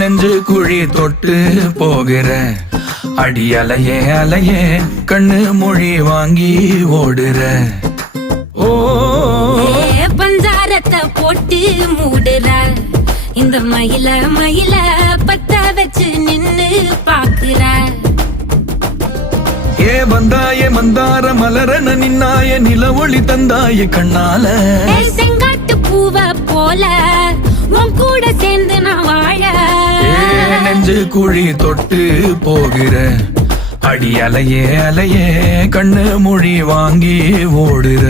நெஞ்சு குழி தொட்டு போகிற அடி அலையே அலையே கண்ணு மொழி வாங்கி ஓடுற. ஓ பஞ்சாரத்தை போட்டு மூடுற இந்த மயில மயில பத்த வச்சு நின்னு பாக்குற. ஏ வந்தாய மந்தார மலரன நின்னாய நில ஒளி தந்தாய கண்ணால. செங்காட்டு பூவ போல உன் கூட சேர்ந்து நான் வாழ. நெஞ்சு குழி தொட்டு போகிற அடி அலையே அலையே கண்ணு மொழி வாங்கி ஓடுற.